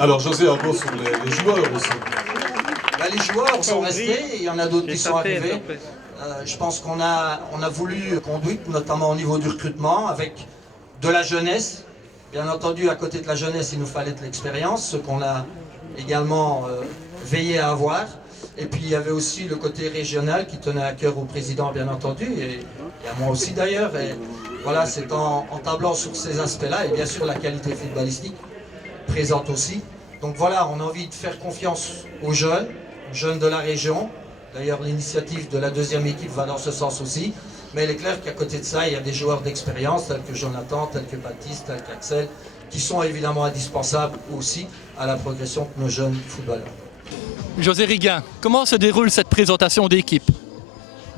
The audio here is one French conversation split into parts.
Alors José, un mot sur les joueurs aussi. Les joueurs sont restés, il y en a d'autres qui sont arrivés. Je pense qu'on a voulu conduire, notamment au niveau du recrutement, avec de la jeunesse. Bien entendu, à côté de la jeunesse, il nous fallait de l'expérience, ce qu'on a également veillé à avoir. Et puis il y avait aussi le côté régional qui tenait à cœur au président, bien entendu, et à moi aussi d'ailleurs. Et voilà, c'est en tablant sur ces aspects-là, et bien sûr la qualité footballistique présente aussi. Donc voilà, on a envie de faire confiance aux jeunes de la région. D'ailleurs, l'initiative de la deuxième équipe va dans ce sens aussi. Mais il est clair qu'à côté de ça, il y a des joueurs d'expérience, tels que Jonathan, tels que Baptiste, tels qu'Axel, qui sont évidemment indispensables aussi à la progression de nos jeunes footballeurs. José Riguin, comment se déroule cette présentation d'équipe?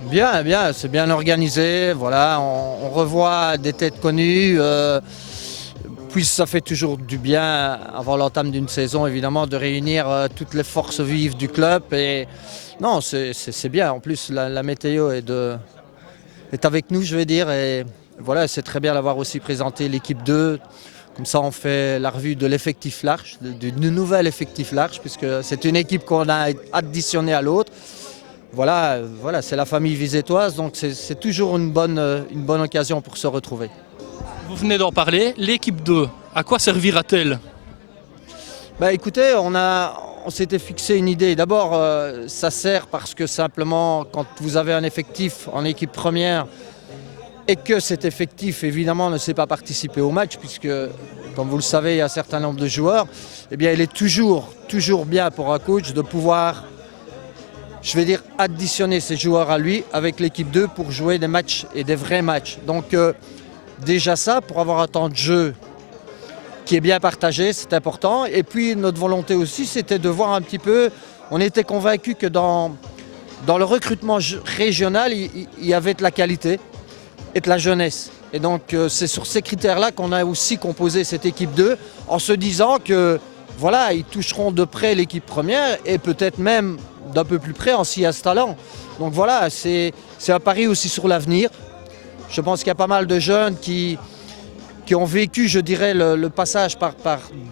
Bien, bien, c'est bien organisé. Voilà, on revoit des têtes connues. Puis ça fait toujours du bien, avant l'entame d'une saison, évidemment, de réunir toutes les forces vives du club. Et non, c'est bien. En plus, la météo est avec nous, je vais dire. Et voilà, c'est très bien d'avoir aussi présenté l'équipe 2. Comme ça, on fait la revue de l'effectif large, du nouvel effectif large, puisque c'est une équipe qu'on a additionnée à l'autre. Voilà, c'est la famille visétoise, donc c'est toujours une bonne occasion pour se retrouver. Vous venez d'en parler, l'équipe 2, à quoi servira-t-elle? Écoutez, on s'était fixé une idée. D'abord, ça sert parce que simplement, quand vous avez un effectif en équipe première et que cet effectif, évidemment, ne sait pas participer au match, puisque, comme vous le savez, il y a un certain nombre de joueurs, eh bien, il est toujours bien pour un coach de pouvoir, je vais dire, additionner ces joueurs à lui avec l'équipe 2 pour jouer des matchs et des vrais matchs. Donc, déjà ça, pour avoir un temps de jeu qui est bien partagé, c'est important. Et puis notre volonté aussi, c'était de voir un petit peu, on était convaincus que dans le recrutement régional, il y avait de la qualité et de la jeunesse. Et donc c'est sur ces critères-là qu'on a aussi composé cette équipe 2, en se disant que voilà, ils toucheront de près l'équipe première et peut-être même d'un peu plus près en s'y installant. Donc voilà, c'est un pari aussi sur l'avenir. Je pense qu'il y a pas mal de jeunes qui ont vécu, je dirais, le passage par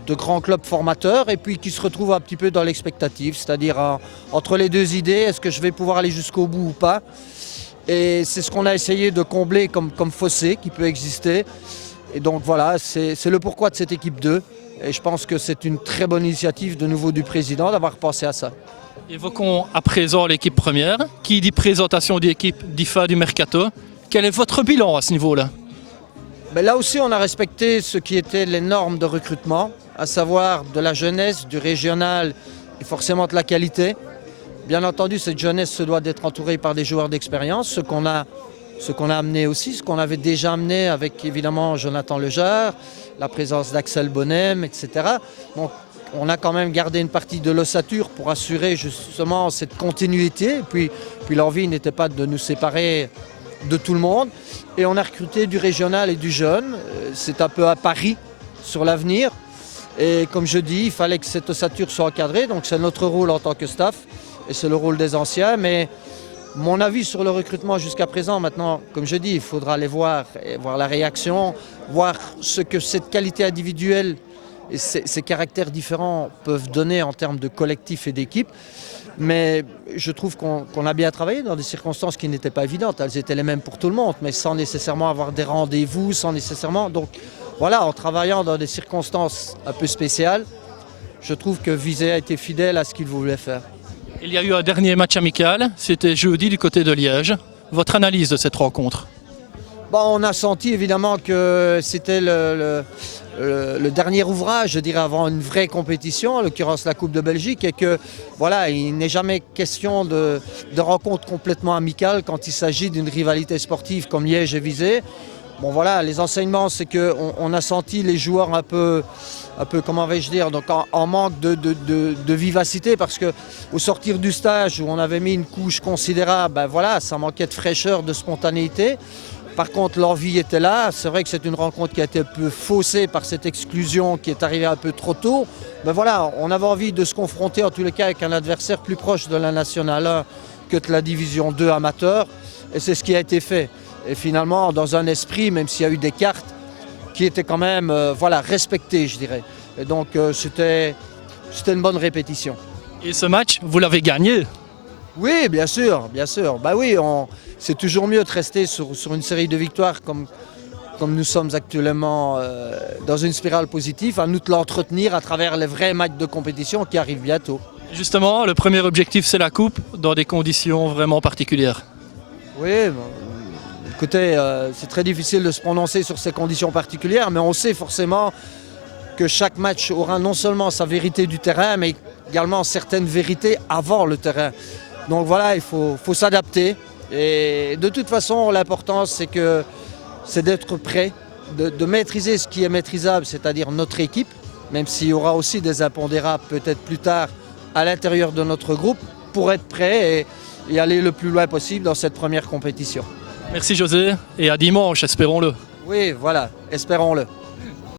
de grands clubs formateurs et puis qui se retrouvent un petit peu dans l'expectative, c'est-à-dire entre les deux idées, est-ce que je vais pouvoir aller jusqu'au bout ou pas? Et c'est ce qu'on a essayé de combler comme fossé qui peut exister. Et donc voilà, c'est le pourquoi de cette équipe 2. Et je pense que c'est une très bonne initiative de nouveau du président d'avoir pensé à ça. Évoquons à présent l'équipe première. Qui dit présentation d'équipe dit fin du mercato. Quel est votre bilan à ce niveau-là? Là aussi, on a respecté ce qui étaient les normes de recrutement, à savoir de la jeunesse, du régional et forcément de la qualité. Bien entendu, cette jeunesse se doit d'être entourée par des joueurs d'expérience, ce qu'on a amené aussi, ce qu'on avait déjà amené avec évidemment Jonathan Lejar, la présence d'Axel Bonnem, etc. Donc, on a quand même gardé une partie de l'ossature pour assurer justement cette continuité. Puis l'envie n'était pas de nous séparer de tout le monde. Et on a recruté du régional et du jeune. C'est un peu un pari sur l'avenir. Et comme je dis, il fallait que cette ossature soit encadrée. Donc c'est notre rôle en tant que staff et c'est le rôle des anciens. Mais mon avis sur le recrutement jusqu'à présent, maintenant, comme je dis, il faudra aller voir la réaction, voir ce que cette qualité individuelle et ces caractères différents peuvent donner en termes de collectif et d'équipe. Mais je trouve qu'on a bien travaillé dans des circonstances qui n'étaient pas évidentes. Elles étaient les mêmes pour tout le monde, mais sans nécessairement avoir des rendez-vous, sans nécessairement... Donc voilà, en travaillant dans des circonstances un peu spéciales, je trouve que Vizé a été fidèle à ce qu'il voulait faire. Il y a eu un dernier match amical, c'était jeudi du côté de Liège. Votre analyse de cette rencontre? On a senti évidemment que c'était le dernier ouvrage, je dirais, avant une vraie compétition, en l'occurrence la Coupe de Belgique, et que voilà, il n'est jamais question de rencontre complètement amicale quand il s'agit d'une rivalité sportive comme Liège et Vizé. Bon voilà, les enseignements, c'est qu'on a senti les joueurs un peu comment vais-je dire, donc en manque de vivacité, parce qu'au sortir du stage où on avait mis une couche considérable, voilà, ça manquait de fraîcheur, de spontanéité. Par contre, l'envie était là. C'est vrai que c'est une rencontre qui a été un peu faussée par cette exclusion qui est arrivée un peu trop tôt. Mais voilà, on avait envie de se confronter en tous les cas avec un adversaire plus proche de la Nationale 1 que de la Division 2 amateur. Et c'est ce qui a été fait. Et finalement, dans un esprit, même s'il y a eu des cartes, qui étaient quand même respectées, je dirais. Et donc c'était c'était une bonne répétition. Et ce match, vous l'avez gagné. Oui, bien sûr, bien sûr. Bah oui, c'est toujours mieux de rester sur une série de victoires comme nous sommes actuellement dans une spirale positive, à nous de l'entretenir à travers les vrais matchs de compétition qui arrivent bientôt. Justement, le premier objectif, c'est la coupe, dans des conditions vraiment particulières. Oui, bon, écoutez, c'est très difficile de se prononcer sur ces conditions particulières, mais on sait forcément que chaque match aura non seulement sa vérité du terrain, mais également certaines vérités avant le terrain. Donc voilà, il faut s'adapter. Et de toute façon, l'important, c'est d'être prêt, de maîtriser ce qui est maîtrisable, c'est-à-dire notre équipe, même s'il y aura aussi des impondérables peut-être plus tard à l'intérieur de notre groupe, pour être prêt et aller le plus loin possible dans cette première compétition. Merci José, et à dimanche, espérons-le. Oui, voilà, espérons-le.